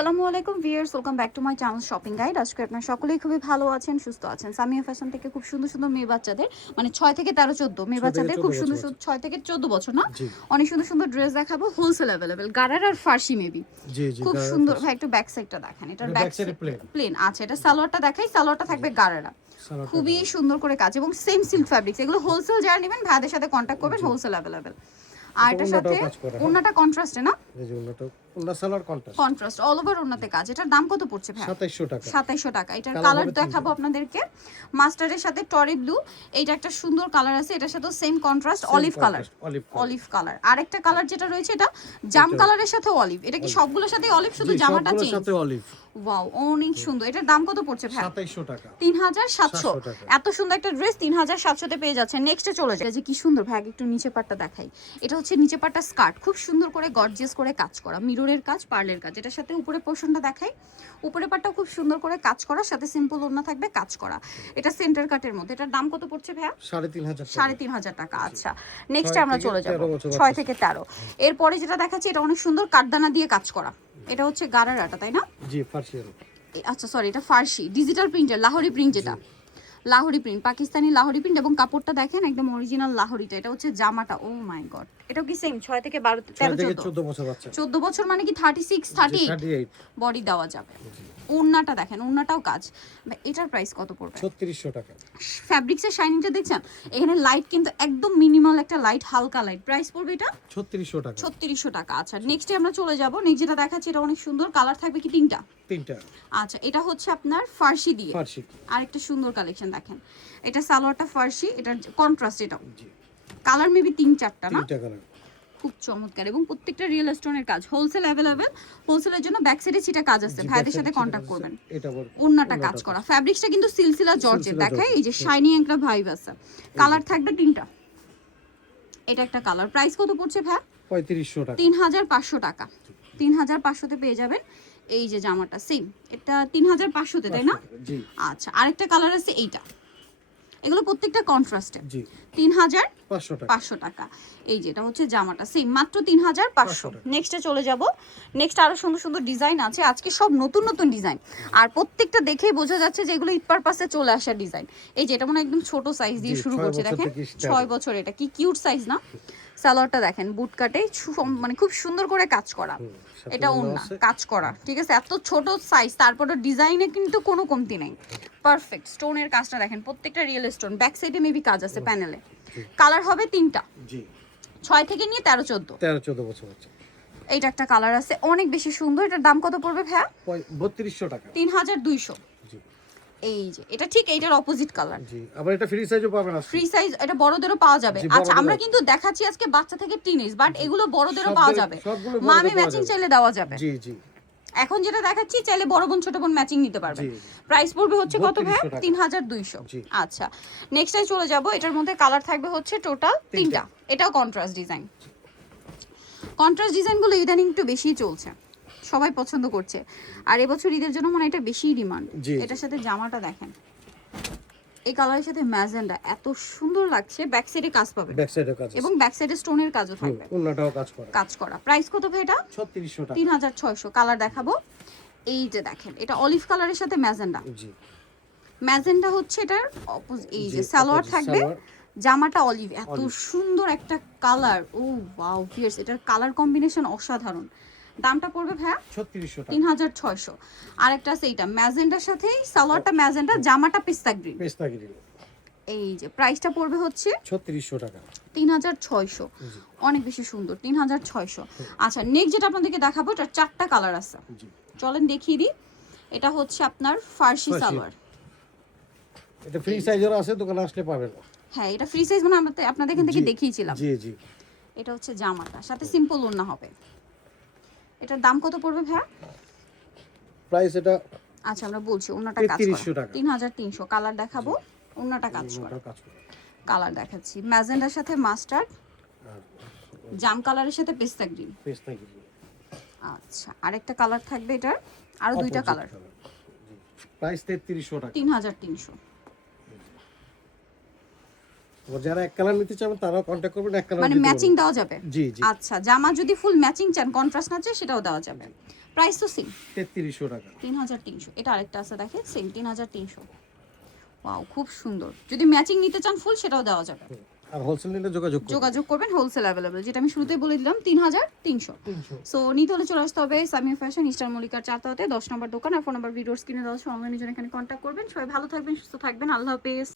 আসসালামু আলাইকুম viewers, welcome back to my channel shopping guide. আজকে আপনারা সকলেই খুবই ভালো আছেন, সুস্থ আছেন। সামিয়া ফ্যাশন থেকে খুব সুন্দর সুন্দর মেয়ে বাচ্চাদের, মানে 6 থেকে 13 14 মেয়ে বাচ্চাদের খুব সুন্দর সুন্দর 6 থেকে 14 বছর না, অনেক সুন্দর সুন্দর ড্রেস দেখাবো। হোলসেল अवेलेबल, গারার আর ফার্সি মেবি। খুব সুন্দর। ভাই একটু ব্যাক সাইডটা দেখেন, এটা ব্যাক সাইড প্লেন আছে। এটা সালোয়ারটা দেখাই, সালোয়ারটা থাকবে গারারা, খুবই সুন্দর করে কাজ এবং সেম সিল্ক ফ্যাব্রিক্স। এগুলো হোলসেল যারা নেবেন ভাইদের সাথে কন্টাক্ট করবেন, হোলসেল अवेलेबल। আর এটার সাথে ওন্নাটা কন্ট্রাস্টে না, এই যে ওন্না সালোয়ার কন্ট্রাস্ট অল ওভার ওন্নাতে কাজ। এটার দাম কত পড়ছে ভাই? 2700 টাকা। 2700 টাকা। এটার কালার দেখাবো আপনাদেরকে। মাস্টারের সাথে টরি ব্লু, এইটা একটা সুন্দর কালার আছে। এটার সাথে same contrast olive colour, olive colour. আরেকটা কালার যেটা রয়েছে এটা জাম কালারের সাথে অলিভ। এটা কি সবগুলোর সাথে অলিভ, শুধু জামাটা চেঞ্জ? সাথে অলিভ। ওয়াও, অনেক সুন্দর। এটার দাম কত পড়ছে ভাই? 2700 টাকা। 3700। এত সুন্দর একটা ড্রেস 3700 তে পেয়ে যাচ্ছে। নেক্সটে চলে যায়। যে কি সুন্দর ভাই, একটু নিচে পাটটা দেখাই। এটা হচ্ছে নিচে পাটটা স্কার্ট, খুব সুন্দর করে গর্জিয়াস করে কাজ করা, মিররের কাজ, পার্লের কাজ। এটার সাথে উপরে পোরশনটা দেখাই, উপরে পাটটাও খুব সুন্দর করে কাজ করা, সাথে সিম্পল ওড়না থাকবে কাজ করা। এটা সেন্টার কাটের মধ্যে। এটার দাম কত পড়ছে ভাই? 3500 টাকা। আচ্ছা, নেক্সটে আমরা চলে যাব 6 থেকে 13। এরপরে যেটা দেখাচ্ছি এটা অনেক সুন্দর কাঠদানা দিয়ে কাজ করা। এটা হচ্ছে গারারাটা, তাই না? জি, ফার্সি। আচ্ছা সরি, এটা ফার্সি ডিজিটাল প্রিন্টের, লাহোরি প্রিন্ট। যেটা লাহোরি প্রিন্ট, পাকিস্তানি লাহোরি প্রিন্ট। এবং কাপড়টা দেখেন একদম অরিজিনাল লাহোরিটা। এটা হচ্ছে জামাটা। ও মাই গড, এটাও কি সেম 6 থেকে 12 13 14 বছর বাচ্চা। 14 বছর মানে কি 36 38 বডি দেওয়া যাবে। ওড়নাটা দেখেন, ওড়নাটাও কাজ। এটার প্রাইস কত পড়বে? 3600 টাকা। ফ্যাব্রিক্সের শাইনিংটা দেখছেন? এখানে লাইট কিন্তু একদম মিনিমাল একটা লাইট, হালকা লাইট। প্রাইস পড়বে এটা 3600 টাকা। 3600 টাকা। আচ্ছা, নেক্সটে আমরা চলে যাব। নেক্সট যেটা দেখাচ্ছি এটা অনেক সুন্দর। কালার থাকবে কি তিনটা? আচ্ছা, এটা হচ্ছে আপনার ফার্সি দিয়ে আরেকটা সুন্দর কালেকশন দেখেন। এটা সালোয়ারটা ফার্সি, এটার কন্ট্রাস্ট। এটা কালার মেবি 3-4টা না, খুব চমৎকার এবং প্রত্যেকটা রিয়েল স্টোনের কাজ। Wholesale available. হোলসেলের জন্য ব্যাক সাইডে ছিটা কাজ আছে, ভাইদের সাথে কন্টাক্ট করবেন। ওন্নাটা কাজ করা, ফ্যাব্রিক্সটা কিন্তু সিলসিলা জর্জেট দেখায়। এই যে শাইনি একটা ভাইব আছে। কালার থাকবে তিনটা। এটা একটা কালার। প্রাইস কত পড়ছে ভাই? 3500 টাকা। 3500 টাকা। 3500 তে পেয়ে যাবেন এই যে জামাটা। সেম এটা 3500 তে, তাই না? জি। আচ্ছা, আরেকটা কালার আছে এইটা। এগুলো প্রত্যেকটা কন্ট্রাস্টে। জি। 3500 টাকা। এই যে এটা হচ্ছে জামাটা, সেম মাত্র 3500। নেক্সটে চলে যাব। নেক্সট আরো সুন্দর সুন্দর ডিজাইন আছে। আজকে সব নতুন নতুন ডিজাইন, আর প্রত্যেকটা দেখেই বোঝা যাচ্ছে যে এগুলো ঈদ পারপাসে চলে আসা ডিজাইন। এই যে এটা মনে একদম ছোট সাইজ দিয়ে শুরু করছে, দেখেন 6 বছর। এটা কি কিউট সাইজ না? সালোয়ারটা দেখেন বুট কাটে, মানে খুব সুন্দর করে কাজ করা। এটা ওন্না কাজ করা, ঠিক আছে? এত ছোট সাইজ, তারপরে ডিজাইনে কিন্তু কোনো কমতি নাই। পারফেক্ট স্টোনের কাজটা দেখেন, প্রত্যেকটা রিয়েল স্টোন। ব্যাক সাইডে মেবি কাজ আছে প্যানেলে। কালার হবে তিনটা, জি, 6 থেকে নিয়ে 13 14 বছর বাচ্চা। এইটা একটা কালার আছে, অনেক বেশি সুন্দর। এটার দাম কত পড়বে ভাইয়া? 3200 টাকা। 3200। এই যে এটা ঠিক এইটার অপোজিট কালার। জি, আবার এটা ফ্রি সাইজও পাবেন। ফ্রি সাইজ এটা বড়দেরও পাওয়া যাবে। আচ্ছা, আমরা কিন্তু দেখাচ্ছি আজকে বাচ্চা থেকে টিনেজ, বাট এগুলো বড়দেরও পাওয়া যাবে। মামি ম্যাচিং চাইলে দেওয়া যাবে। জি জি। এখন যেটা দেখাচ্ছি চাইলে বড় বোন ছোট বোন ম্যাচিং নিতে পারবে। প্রাইস পড়বে হচ্ছে কত ভাই? 3200। আচ্ছা, নেক্সটে চলে যাব। এটার মধ্যে কালার থাকবে হচ্ছে টোটাল তিনটা। এটাও কন্ট্রাস্ট ডিজাইন। কন্ট্রাস্ট ডিজাইনগুলো ইদানিং একটু বেশি চলছে, সবাই পছন্দ করছে। আর এবছর ঈদের জন্য মানে এটা বেশি ডিমান্ড। এটার সাথে জামাটা দেখেন, এই কালারের সাথে ম্যাজেন্ডা এত সুন্দর লাগছে। ব্যাক সাইডে কাজ পাবে, ব্যাক সাইডে কাজ এবং ব্যাক সাইডে স্টোনের কাজও থাকবে, ওন্নাটাও কাজ করা। প্রাইস কত ভাই এটা? 3600 টাকা। 3600। কালার দেখাবো। এই যে দেখেন, এটা অলিভ কালারের সাথে ম্যাজেন্ডা। জি, ম্যাজেন্ডা হচ্ছে এটার এই যে সালোয়ার থাকবে, জামাটা অলিভ। এত সুন্দর একটা কালার। ও ওয়াও ফিয়ার্স, এটার কালার কম্বিনেশন অসাধারণ। দামটা পড়বে ভাইয়া 3600 টাকা। 3600। আরেকটা আছে এইটা ম্যাজেন্ডার সাথেই, সালোয়ারটা ম্যাজেন্ডা, জামাটা পিস্তা গ্রিন। এই যে প্রাইসটা পড়বে হচ্ছে 3600 টাকা। 3600। অনেক বেশি সুন্দর, 3600। আচ্ছা, নেক্সট যেটা আপনাদেরকে দেখাবো, এটা 4টা কালার আছে। চলেন দেখিয়ে দিই। এটা হচ্ছে আপনার ফার্সি সালোয়ার। এটা ফ্রি সাইজেরও আছে, দোকানে আসলে পাবেন। হ্যাঁ, এটা ফ্রি সাইজ, মানে আমরা আপনাদের এখান থেকে দেখিয়েছিলাম। জি জি। এটা হচ্ছে জামাটা, সাথে সিম্পল ওড়না হবে। এটার দাম কত পড়বে ভাইয়া? প্রাইস এটা, আচ্ছা আমরা বলছি, ওড়নাটা কাজ করা 3300। কালার দেখাবো, ওড়নাটা কাজ করা। কালার দেখাচ্ছি ম্যাজেন্ডার সাথে মাস্টার্ড, জাম কালারের সাথে পেস্তা গ্রিন। আচ্ছা, আরেকটা কালার থাকবে এটার, আরো দুইটা কালার। প্রাইস 3300 টাকা। 3300। যারা এক কালার নিতে চান তারাও কন্টাক্ট করবেন, এক কালার মানে ম্যাচিং দেওয়া যাবে। জি জি। আচ্ছা, জামা যদি ফুল ম্যাচিং চান, কন্ট্রাস্ট না চাই, সেটাও দেওয়া যাবে। প্রাইস তো সেম 3300 টাকা। 3300। এটা আরেকটা আছে দেখেন, সেম 3300। ওয়াও, খুব সুন্দর। যদি ম্যাচিং নিতে চান ফুল, সেটাও দেওয়া যাবে। আর হোলসেল নিলে যোগাযোগ করবেন, হোলসেল অ্যাভেলেবল, যেটা আমি শুরুতেই বলে দিলাম 3300। সো নিতে হলে চলে আসতে হবে সামিয়া ফ্যাশন, ইস্টার মল্লিকার 4 ইস্টার 10 নম্বর দোকান। আর ফোন নাম্বার ভিডিওর স্ক্রিনে দেওয়া আছে, অনলাইনে জন্য এখানে কন্ট্যাক্ট করবেন। সবাই ভালো থাকবেন, সুস্থ থাকবেন, আল্লাহ হাফেজ।